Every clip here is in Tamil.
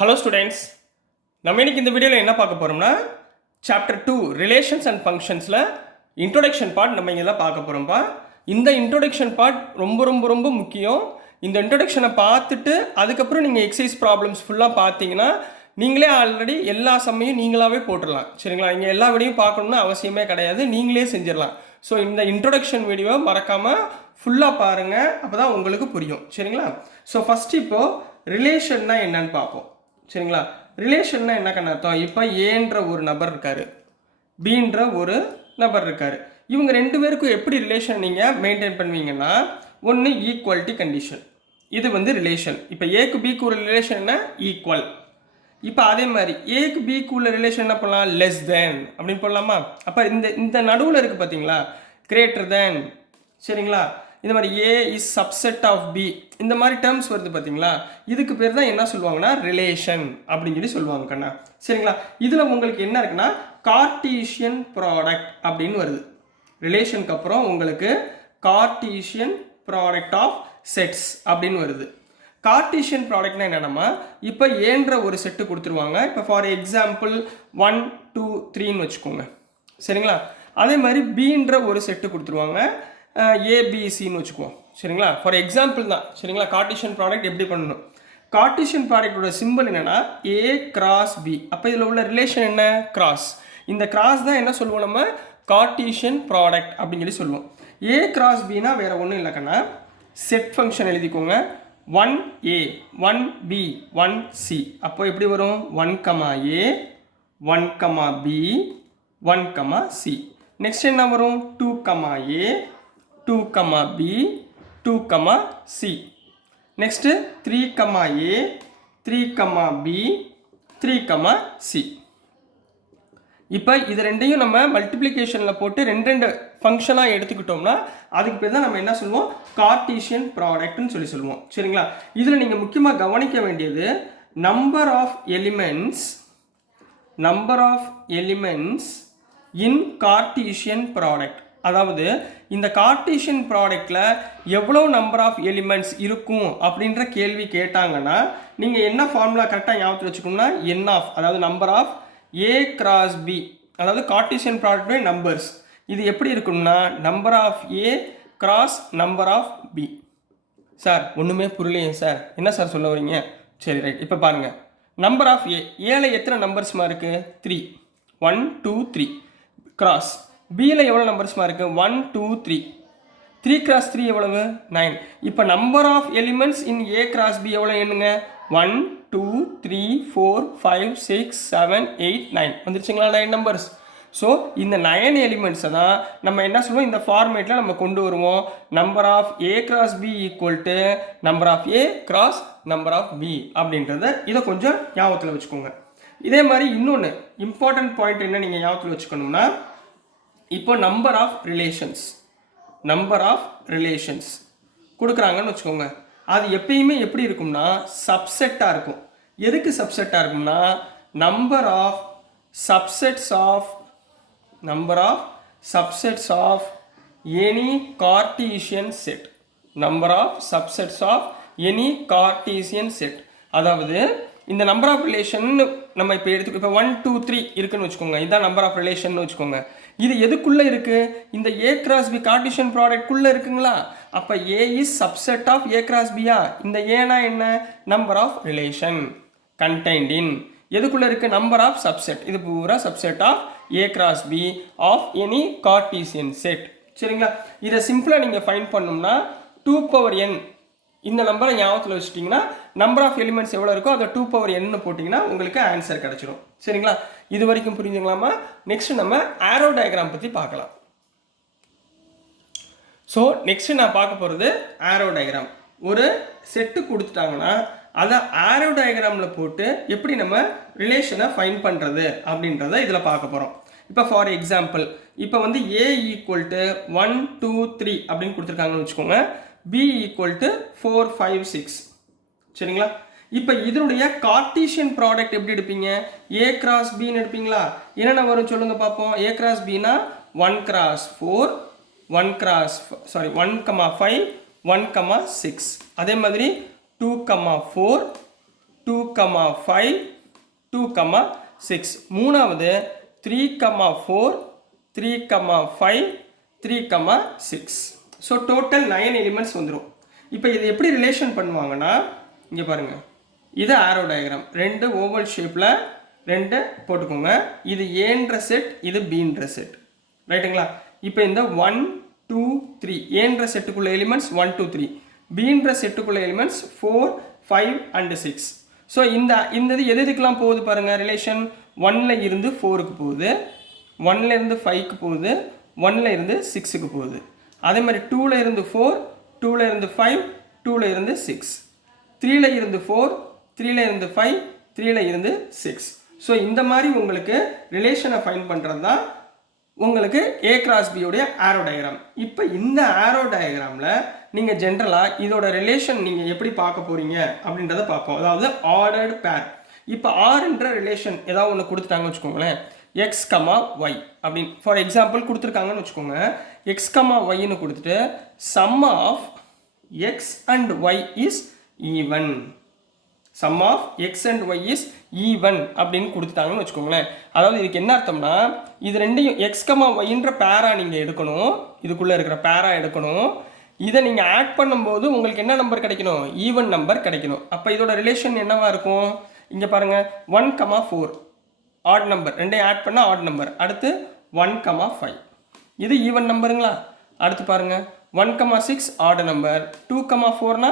ஹலோ ஸ்டூடெண்ட்ஸ், நம்ம இன்னைக்கு இந்த வீடியோவில் என்ன பார்க்க போகிறோம்னா சாப்டர் 2 ரிலேஷன்ஸ் அண்ட் ஃபங்க்ஷன்ஸில் இன்ட்ரோடக்ஷன் பார்ட் நம்ம இங்கே தான் பார்க்க போகிறோம்ப்பா. இந்த இன்ட்ரோடக்ஷன் பார்ட் ரொம்ப ரொம்ப ரொம்ப முக்கியம். இந்த இன்ட்ரோடக்ஷனை பார்த்துட்டு அதுக்கப்புறம் நீங்கள் எக்ஸசைஸ் ப்ராப்ளம்ஸ் ஃபுல்லாக பார்த்தீங்கன்னா நீங்களே ஆல்ரெடி எல்லா சம்மையும் நீங்களாகவே போட்டுடலாம். சரிங்களா? நீங்கள் எல்லா வீடியோவும் பார்க்கணுன்னு அவசியமே கிடையாது, நீங்களே செஞ்சிடலாம். ஸோ இந்த இன்ட்ரோடக்ஷன் வீடியோவை மறக்காமல் ஃபுல்லாக பாருங்கள், அப்போ தான் உங்களுக்கு புரியும். சரிங்களா? ஸோ ஃபஸ்ட்டு இப்போது ரிலேஷன்னா என்னன்னு பார்ப்போம். சரிங்களா? ரிலேஷன்னா என்ன அர்த்தம்? இப்போ ஏன்ற ஒரு நபர் இருக்கார், பீன்ற ஒரு நபர் இருக்கார். இவங்க ரெண்டு பேருக்கும் எப்படி ரிலேஷன் நீங்கள் மெயின்டைன் பண்ணுவீங்கன்னா, ஒன்று ஈக்குவாலிட்டி கண்டிஷன், இது வந்து ரிலேஷன். இப்போ ஏக்கு பிக்கு ஒரு ரிலேஷன் என்ன? ஈக்குவல். இப்போ அதே மாதிரி ஏக்கு பிக்கு உள்ள ரிலேஷன் என்ன பண்ணலாம்? லெஸ் தேன் அப்படின்னு சொல்லலாமா? அப்போ இந்த நடுவில் இருக்குது பார்த்தீங்களா, கிரேட்டர் தேன். சரிங்களா? இந்த மாதிரி ஏ இஸ் சப்செட் ஆஃப் பி, இந்த மாதிரி டேர்ம்ஸ் வருது பார்த்தீங்களா, இதுக்கு பேர் தான் என்ன சொல்லுவாங்கன்னா ரிலேஷன் அப்படின்னு சொல்லி சொல்லுவாங்க கண்ணா. சரிங்களா? இதில் உங்களுக்கு என்ன இருக்குன்னா கார்ட்டீசியன் ப்ராடக்ட் அப்படின்னு வருது. ரிலேஷனுக்கு அப்புறம் உங்களுக்கு கார்ட்டீசியன் ப்ராடக்ட் ஆஃப் செட்ஸ் அப்படின்னு வருது. கார்ட்டீசியன் ப்ராடக்ட்னா என்னென்னா, இப்போ ஏன்ற ஒரு செட்டு கொடுத்துருவாங்க. இப்போ ஃபார் எக்ஸாம்பிள் 1 2 3ன்னு வச்சுக்கோங்க. சரிங்களா? அதே மாதிரி பீன்ற ஒரு செட்டு கொடுத்துருவாங்க, ஏபிசின்னு வச்சுக்குவோம். சரிங்களா? ஃபார் எக்ஸாம்பிள் தான். சரிங்களா? கார்ட்டீசியன் ப்ராடக்ட் எப்படி பண்ணணும்? கார்ட்டீசியன் ப்ராடக்டோட சிம்பிள் என்னென்னா ஏ கிராஸ் பி. அப்போ இதில் உள்ள ரிலேஷன் என்ன? கிராஸ். இந்த கிராஸ் தான் என்ன சொல்லுவோம் நம்ம? கார்ட்டீசியன் ப்ராடக்ட் அப்படின்னு சொல்லி சொல்லுவோம். ஏ கிராஸ் பின்னா வேறு ஒன்றும் இல்லைக்கண்ணா, செட் ஃபங்க்ஷன் எழுதிக்கோங்க. 1a 1b 1c. அப்போ எப்படி வரும்? 1, a 1, b 1, c. நெக்ஸ்ட் என்ன வரும்? 2, a 2, b 2, c. Next 3, a 3, b 3, c. இப்போ இது ரெண்டையும் நம்ம மல்டிப்ளிகேஷனில் போட்டு ரெண்டு ஃபங்க்ஷனாக எடுத்துக்கிட்டோம்னா அதுக்கு பேர் தான் நம்ம என்ன சொல்லுவோம்? கார்ட்டீசியன் ப்ராடக்ட்னு சொல்லுவோம். சரிங்களா? இதில் நீங்கள் முக்கியமாக கவனிக்க வேண்டியது number of elements in Cartesian product. அதாவது இந்த கார்ட்டீசியன் ப்ராடக்டில் எவ்வளோ நம்பர் ஆஃப் எலிமெண்ட்ஸ் இருக்கும் அப்படின்ற கேள்வி கேட்டாங்கன்னா நீங்கள் என்ன ஃபார்முலா கரெக்டாக ஞாபகத்தில் வச்சுக்கணும்னா என் ஆஃப், அதாவது number of A cross B, அதாவது கார்ட்டீசியன் ப்ராடக்ட் பை நம்பர்ஸ். இது எப்படி இருக்கும்னா number of A cross number of B. Sir ஒன்றுமே புரியலையே சார், என்ன சார் சொல்ல வரீங்க? சரி ரைட். இப்போ பாருங்கள், நம்பர் ஆஃப் ஏல எத்தனை நம்பர்ஸ்மா இருக்குது? 3 1 2 3. கிராஸ் பியில் எவ்வளோ நம்பர்ஸ்மா இருக்குது? 1 2 3. 3 கிராஸ் 3 எவ்வளவு? 9. இப்போ number of elements in A cross B எவ்வளோ எண்ணுங்க? 1 2 3 4 5 6 7 8 9 வந்துருச்சுங்களா? 9 நம்பர்ஸ். ஸோ இந்த 9 எலிமெண்ட்ஸை தான் நம்ம என்ன சொல்லுவோம்? இந்த ஃபார்மேட்டில் நம்ம கொண்டு வருவோம். Number of A cross B equal to number of A cross number of B அப்படின்றத இதை கொஞ்சம் ஞாபகத்தில் வச்சுக்கோங்க. இதே மாதிரி இன்னொன்று இம்பார்ட்டன்ட் பாயிண்ட் என்ன நீங்கள் ஞாபகத்தில் வச்சுக்கணும்னா, இப்போ நம்பர் ஆஃப் ரிலேஷன்ஸ் கொடுக்குறாங்கன்னு வச்சுக்கோங்க. அது எப்பயுமே எப்படி இருக்கும்னா சப்செட்டாக இருக்கும். எதுக்கு சப்செட்டாக இருக்கும்னா number of subsets of any Cartesian set. Number of subsets of any Cartesian set. அதாவது இந்த நம்பர் ஆஃப் ரிலேஷன் நம்ம இப்போ எடுத்துக்கோ. இப்போ 1 2 3 இருக்குன்னு வச்சுக்கோங்க. இதுதான் நம்பர் ஆஃப் ரிலேஷன் வச்சுக்கோங்க. இது எதுக்குள்ளே இருக்குது? இந்த ஏ கிராஸ் பி கார்ட்டீசியன் ப்ராடக்ட்குள்ளே இருக்குங்களா? அப்போ A is subset of A cross பியா? இந்த ஏனா என்ன? Number of relation contained in எதுக்குள்ளே இருக்குது? Number of subset. இது பூரா subset of A cross B of any Cartesian set. சரிங்களா? இதை சிம்பிளாக நீங்கள் ஃபைண்ட் பண்ணணும்னா 2n இந்த நம்பரை ஞாபகத்தில் வச்சுட்டிங்கன்னா நம்பர் ஆஃப் எலிமெண்ட்ஸ் எவ்வளோ இருக்கோ அதை 2n போட்டிங்கன்னா உங்களுக்கு ஆன்சர் கிடச்சிடும். சரிங்களா? இது வரைக்கும் புரிஞ்சுங்களாமா? நெக்ஸ்ட் நம்ம ஆரோ டயக்ராம் பற்றி பார்க்கலாம். ஸோ நெக்ஸ்ட் நான் பார்க்க போகிறது ஆரோ டயக்ராம். ஒரு செட்டு கொடுத்துட்டாங்கன்னா அதை ஆரோ டயக்ராமில் போட்டு எப்படி நம்ம ரிலேஷனை ஃபைண்ட் பண்ணுறது அப்படின்றத இதில் பார்க்க போகிறோம். இப்போ ஃபார் எக்ஸாம்பிள் இப்போ வந்து ஏ ஈக்குவல் டு 1 2 3 அப்படின்னு கொடுத்துருக்காங்கன்னு வச்சுக்கோங்க. B equal to 4 5 6. சரிங்களா? இப்போ இதனுடைய கார்ட்டீசியன் ப்ராடக்ட் எப்படி எடுப்பீங்க? ஏ கிராஸ் பின்னு எடுப்பீங்களா? என்னென்ன வரும் சொல்லுங்க பார்ப்போம். ஏ கிராஸ் பின்னா 1 கிராஸ் 4 1 5 1, 6. அதே மாதிரி 2, 4 2, 5, 2, 6. மூணாவது 3, 4, 3, 5, 3, 6. ஸோ டோட்டல் 9 எலிமெண்ட்ஸ் வந்துடும். இப்போ இது எப்படி ரிலேஷன் பண்ணுவாங்கன்னா, இங்கே பாருங்கள், இது ஆரோ டயக்ராம், ரெண்டு ஓவல் ஷேப்பில் ரெண்டு போட்டுக்கோங்க. இது ஏன்ற செட், இது பீன்ற செட், ரைட்டுங்களா? இப்போ இந்த 1, 2, 3 ஏன்ற செட்டுக்குள்ள எலிமெண்ட்ஸ் 1, 2, 3, பீன்ற செட்டுக்குள்ள எலிமெண்ட்ஸ் 4, 5 and 6. ஸோ இந்த இது எதுக்கெல்லாம் போகுது பாருங்கள், ரிலேஷன் 1ல் இருந்து 4க்கு போகுது, 1ல் இருந்து 5க்கு போகுது, 1ல் இருந்து 6க்கு போகுது. அதே மாதிரி 2ல் இருந்து 4, 2ல் இருந்து 5, 2ல் இருந்து 6, 3ல் இருந்து 4, 3ல் இருந்து 5, 3ல் இருந்து 6. ஸோ இந்த மாதிரி உங்களுக்கு ரிலேஷனை ஃபைண்ட் பண்ணுறது தான் உங்களுக்கு A cross B உடைய ஆரோ டயக்ராம். இப்போ இந்த ஆரோ டயக்ராமில் நீங்கள் ஜென்ரலாக இதோட ரிலேஷன் நீங்கள் எப்படி பார்க்க போகிறீங்க அப்படின்றத பார்ப்போம். அதாவது ஆர்டர்டு பேர். இப்போ ஆர்ன்ற ரிலேஷன் ஏதாவது ஒன்று கொடுத்துட்டாங்கன்னு வச்சுக்கோங்களேன், எக்ஸ் கமா ஒய் அப்படின்னு ஃபார் எக்ஸாம்பிள் கொடுத்துருக்காங்கன்னு வச்சுக்கோங்க. எக்ஸ் கமா ஒய்ன்னு கொடுத்துட்டு sum of X and Y is even, sum of X and Y is even அப்படின்னு கொடுத்துட்டாங்கன்னு வச்சுக்கோங்களேன். அதாவது இதுக்கு என்ன அர்த்தம்னா, இது ரெண்டையும் எக்ஸ் கமா ஒய்ன்ற பேரா நீங்கள் எடுக்கணும், இதுக்குள்ளே இருக்கிற பேரா எடுக்கணும். இதை நீங்கள் ஆட் பண்ணும்போது உங்களுக்கு என்ன நம்பர் கிடைக்கணும், ஈவன் நம்பர் கிடைக்கணும். அப்போ இதோட ரிலேஷன் என்னவா இருக்கும், இங்கே பாருங்கள் 1, 4 ஆட் நம்பர், ரெண்டையும் ஆட் பண்ணால் ஆட் நம்பர். அடுத்து 1, 5 இது ஈவன் நம்பருங்களா. அடுத்து பாருங்கள் 1, 6 ஆட் நம்பர், 2, 4னா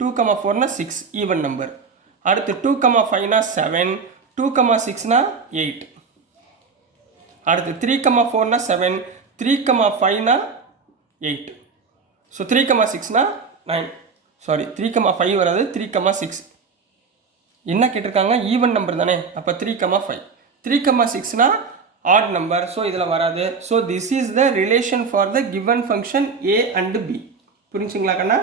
2, 4னா 6 ஈவன் நம்பர். அடுத்து 2, 5னா 7, 2, 6னா 8. அடுத்து 3, 4னா 7, 3, 5னா 8. ஸோ 3, 6னா 9, சாரி 3, 5 வராது, 3, 6 என்ன கேட்டிருக்காங்க, ஈவன் நம்பர் தானே. அப்போ 3, 5, 3, 6னா ஆட் நம்பர், ஸோ இதில் வராது. So this is the relation for the given function A and B. புரிஞ்சுங்களா கண்ணா,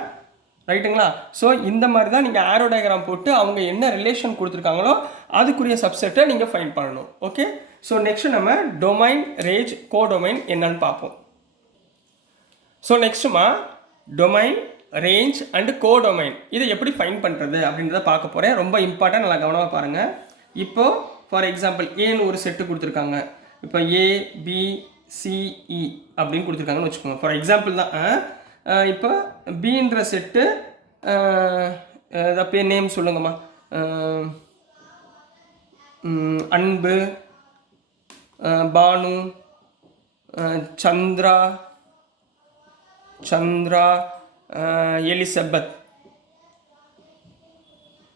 ரைட்டுங்களா? ஸோ இந்த மாதிரி தான் நீங்கள் ஆரோ டயக்ராம் போட்டு அவங்க என்ன ரிலேஷன் கொடுத்துருக்காங்களோ அதுக்குரிய சப்செட்டை நீங்கள் ஃபைண்ட் பண்ணணும். ஓகே, ஸோ நெக்ஸ்ட் நம்ம டொமைன், ரேஞ்ச், கோடொமைன் என்னன்னு பார்ப்போம். ஸோ நெக்ஸ்ட்டுமா டொமைன், ரேஞ்ச் அண்ட் கோடொமைன் இதை எப்படி ஃபைண்ட் பண்ணுறது அப்படின்றத பார்க்க போகிறேன். ரொம்ப இம்பார்ட்டன்ட், நல்லா கவனமாக பாருங்கள். இப்போது ஃபார் எக்ஸாம்பிள் ஏன்னு ஒரு செட்டு கொடுத்துருக்காங்க. இப்போ ABCE அப்படின்னு கொடுத்துருக்காங்கன்னு வச்சுக்கோங்க, ஃபார் எக்ஸாம்பிள் தான். இப்போ பீன்ற செட்டு பேர் நேம் சொல்லுங்கம்மா, அன்பு, பானு, சந்திரா, எலிசபெத்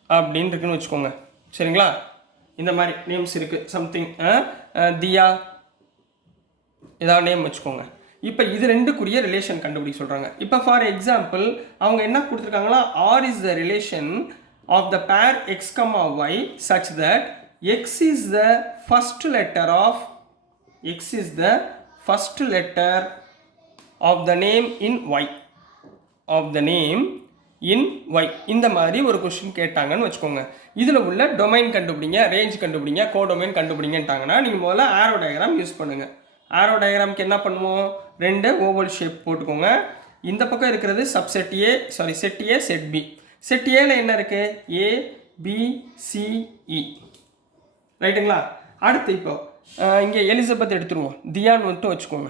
அப்படின்னு இருக்குன்னு வச்சுக்கோங்க, சரிங்களா? இந்த மாதிரி நேம்ஸ் இருக்குது, சம்திங் தியா, ஏதாவது நேம் வச்சுக்கோங்க. இப்போ இது ரெண்டுக்குரிய ரிலேஷன் கண்டுபிடிக்க சொல்கிறாங்க. இப்போ ஃபார் எக்ஸாம்பிள் அவங்க என்ன கொடுத்துருக்காங்களா, R is the relation of the pair x comma y such that x is the first letter of of the name in y, இந்த மாதிரி ஒரு கொஸ்டின் கேட்டாங்கன்னு வச்சுக்கோங்க. இதில் உள்ள டொமைன் கண்டுபிடிங்க, ரேஞ்ச் கண்டுபிடிங்க, கோடொமைன் கண்டுபிடிங்கன்ட்டாங்கன்னா நீங்கள் முதல்ல ஆரோ டயக்ராம் யூஸ் பண்ணுங்கள். ஆரோ டயக்ராம்க்கு என்ன பண்ணுவோம், ரெண்டு ஓவல் ஷேப் போட்டுக்கோங்க. இந்த பக்கம் இருக்கிறது subset A, sorry set A, set B. Set ஏல என்ன இருக்குது, ABCE, ரைட்டுங்களா? அடுத்து இப்போ இங்கே எலிசபெத் எடுத்துருவோம், தியான்னு வந்துட்டு வச்சுக்கோங்க,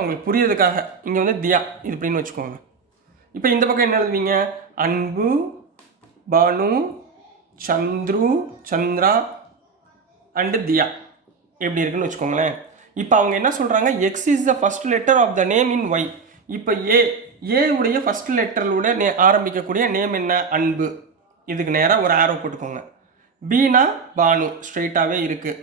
உங்களுக்கு புரியறதுக்காக. இங்கே வந்து தியா இது அப்படின்னு வச்சுக்கோங்க. இப்போ இந்த பக்கம் என்ன எழுதுவீங்க, அன்பு, பானு, சந்திரா அண்டு தியா எப்படி இருக்குன்னு வச்சுக்கோங்களேன். இப்போ அவங்க என்ன சொல்கிறாங்க, X is the first letter of the name in Y. இப்போ ஏ உடைய ஃபர்ஸ்ட் லெட்டருடைய ஆரம்பிக்கக்கூடிய நேம் என்ன, அன்பு, இதுக்கு நேராக ஒரு ஆரோ போட்டுக்கோங்க. பீனா பானு ஸ்ட்ரெயிட்டாகவே இருக்குது,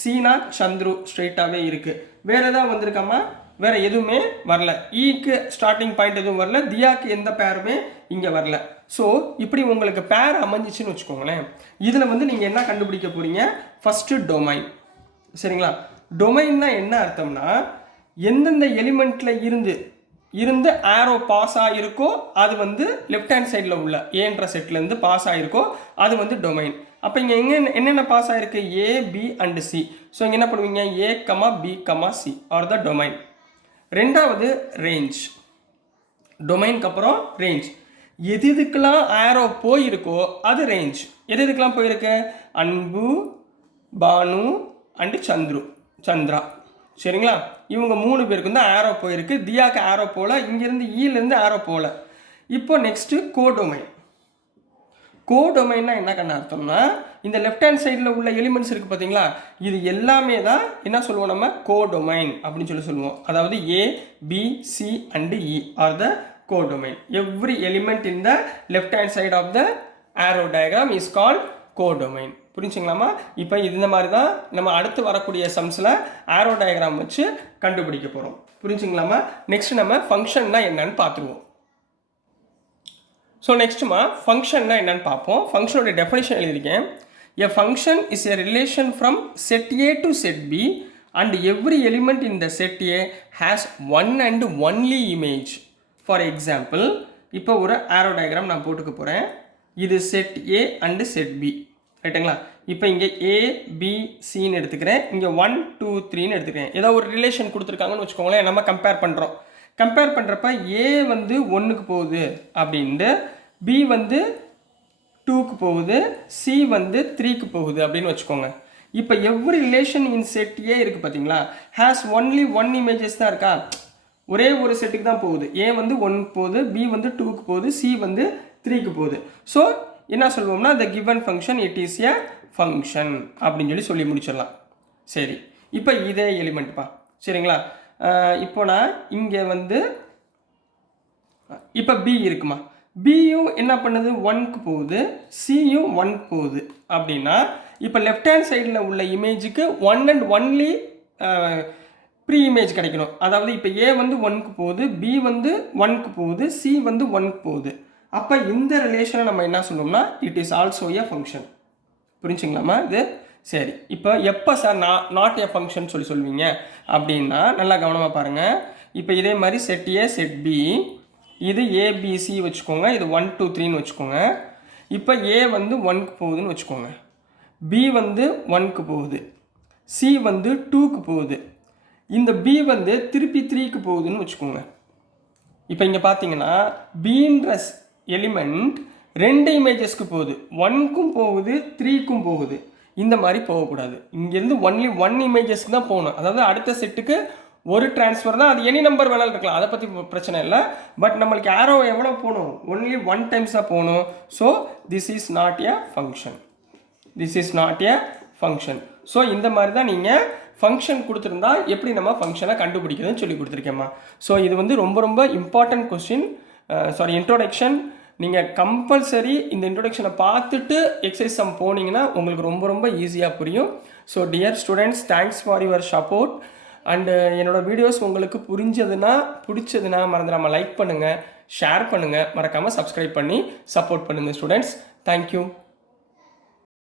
சீனா சந்துரு ஸ்ட்ரெயிட்டாகவே இருக்குது. வேறு எதாவது வந்திருக்காமா, வேறு எதுவுமே வரல. ஈக்கு ஸ்டார்டிங் பாயிண்ட் எதுவும் வரல, தியாக்கு எந்த பேருமே இங்கே வரல. ஸோ இப்படி உங்களுக்கு பேர் அமைஞ்சிச்சுன்னு வச்சுக்கோங்களேன். இதில் வந்து நீங்கள் என்ன கண்டுபிடிக்க போகிறீங்க, ஃபஸ்ட்டு டொமைன், சரிங்களா? டொமைன்னா என்ன அர்த்தம்னா, எந்தெந்த எலிமெண்ட்டில் இருந்து ஆரோ பாஸ் ஆகிருக்கோ அது வந்து லெஃப்ட் ஹேண்ட் சைடில் உள்ள ஏன்ற செட்லேருந்து பாஸ் ஆகிருக்கோ அது வந்து டொமைன். அப்போ இங்கே என்னென்ன பாஸ் ஆகிருக்கு, A, B and C. So இங்கே என்ன பண்ணுவீங்க, A, B, C R the domain. ரெண்டாவது ரேஞ்ச், டொமைனுக்கு அப்புறம் ரேஞ்ச். எது எதுக்கெல்லாம் ஆரோ போயிருக்கோ அது ரேஞ்ச். எது எதுக்கெல்லாம் போயிருக்கு? அன்பு, பானு அண்டு சந்திரா. சரிங்களா? இவங்க 3 பேருக்கு வந்து ஆரோ போயிருக்கு. தியாக்கு ஆரோ போல, இங்கேருந்து ஈலேருந்து ஆரோ போல. இப்போ நெக்ஸ்ட்டு கோடொமைன். கோடொமைன்னா என்ன கண்ண அர்த்தம்னா, இந்த லெஃப்ட் ஹேண்ட் சைடில் உள்ள எலிமெண்ட்ஸ் இருக்குது பார்த்தீங்களா, இது எல்லாமே தான் என்ன சொல்லுவோம் நம்ம? கோடொமைன் அப்படின்னு சொல்லுவோம். அதாவது A, B, C and E are the codomain. Every element in the left hand side of the arrow diagram is called codomain. புரிஞ்சுங்களாமா? இப்போ இந்த மாதிரி தான் நம்ம அடுத்து வரக்கூடிய சம்ஸில் ஆரோ டயக்ராம் வச்சு கண்டுபிடிக்க போகிறோம். புரிஞ்சுங்களாமா? நெக்ஸ்ட் நம்ம ஃபங்க்ஷன்னா என்னன்னு பார்த்துருவோம். ஸோ நெக்ஸ்ட்டுமா ஃபங்க்ஷன்னா என்னன்னு பார்ப்போம். ஃபங்க்ஷனோட டெஃபினேஷன் எழுதியிருக்கேன். A function is a relation from set A to set B and every element in the set A has one and only image. For example, இப்போ ஒரு ஆரோ டயக்ராம் நான் போட்டுக்க போகிறேன். இது set A and set B, ரைட்டுங்களா? இப்போ இங்கே ஏ பி சின்னு எடுத்துக்கிறேன், இங்கே 1 2 3ன்னு எடுத்துக்கிறேன். ஏதோ ஒரு ரிலேஷன் கொடுத்துருக்காங்கன்னு வச்சுக்கோங்களேன். நம்ம கம்பேர் பண்ணுறோம். கம்பேர் பண்ணுறப்ப ஏ வந்து 1க்கு போகுது அப்படின்ட்டு, பி வந்து 2க்கு போகுது, சி வந்து 3க்கு போகுது அப்படின்னு வச்சுக்கோங்க. இப்போ எவ்ரி ரிலேஷன் இன் செட் ஏ இருக்குது பார்த்தீங்களா, ஹேஸ் ஒன்லி ஒன் இமேஜஸ் தான் இருக்கா. ஒரே ஒரு செட்டுக்கு தான் போகுது. ஏ வந்து 1க்கு போகுது, பி வந்து 2க்கு போகுது, சி வந்து 3க்கு போகுது. ஸோ என்ன சொல்லுவோம்னா, the given function it is a function அப்படின்னு சொல்லி முடிச்சிடலாம். சரி, இப்போ இதே எலிமெண்ட்ப்பா, சரிங்களா? இப்போ நான் இங்கே வந்து இப்போ பி இருக்குமா, பியும் என்ன பண்ணுது? 1க்கு போகுது, சியும் 1க்கு போகுது. அப்படின்னா இப்போ லெஃப்ட் ஹேண்ட் சைடில் உள்ள இமேஜுக்கு one and only preimage கிடைக்கணும். அதாவது இப்போ ஏ வந்து 1க்கு போகுது, பி வந்து 1க்கு போகுது, சி வந்து 1க்கு போகுது. அப்போ இந்த ரிலேஷனை நம்ம என்ன சொல்லுவோம்னா, it is also a function. புரிஞ்சுங்களாமா இது? சரி, இப்போ எப்போ சார் நாட் எ ஃபங்க்ஷன் சொல்லுவீங்க அப்படின்னா நல்லா கவனமாக பாருங்கள். இப்போ இதே மாதிரி செட் ஏ செட் பி, இது ஏபிசி வச்சுக்கோங்க, இது 1 2 3ன்னு வச்சுக்கோங்க. இப்போ ஏ வந்து 1க்கு போகுதுன்னு வச்சுக்கோங்க, பி வந்து 1க்கு போகுது, சி வந்து 2க்கு போகுது, இந்த பி வந்து திருப்பி 3க்கு போகுதுன்னு வச்சுக்கோங்க. இப்போ இங்கே பார்த்தீங்கன்னா பீன்ற எலிமெண்ட் 2 இமேஜஸ்க்கு போகுது, 1க்கும் போகுது 3க்கும் போகுது. இந்த மாதிரி போகக்கூடாது. இங்கேருந்து ஒன்லி 1 இமேஜஸ்க்கு தான் போகணும். அதாவது அடுத்த செட்டுக்கு ஒரு டிரான்ஸ்ஃபர் தான். அது எனி நம்பர் வேணாலும் இருக்கலாம், அதை பற்றி பிரச்சனை இல்லை. பட் நம்மளுக்கு ஆரோ எவ்வளோ போகணும்? ஒன்லி 1 டைம்ஸ் தான் போகணும். So this is not a function. This is not a function. So இந்த மாதிரி தான் நீங்கள் ஃபங்க்ஷன் கொடுத்துருந்தா எப்படி நம்ம ஃபங்க்ஷனை கண்டுபிடிக்கிறதுன்னு சொல்லி கொடுத்துருக்கேம்மா. ஸோ இது வந்து ரொம்ப ரொம்ப இம்பார்ட்டன்ட் கொஸ்டின், இன்ட்ரோடக்ஷன். நீங்கள் கம்பல்சரி இந்த இன்ட்ரோடக்ஷனை பார்த்துட்டு எக்ஸசைஸ் சம் போனீங்கன்னா உங்களுக்கு ரொம்ப ரொம்ப ஈஸியாக புரியும். So dear students, thanks for your support. And என்னோடய வீடியோஸ் உங்களுக்கு பிடிச்சதுன்னா மறந்துடாமல் லைக் பண்ணுங்கள், ஷேர் பண்ணுங்கள், மறக்காமல் சப்ஸ்கிரைப் பண்ணி சப்போர்ட் பண்ணுங்கள் ஸ்டூடெண்ட்ஸ். தேங்க்யூ.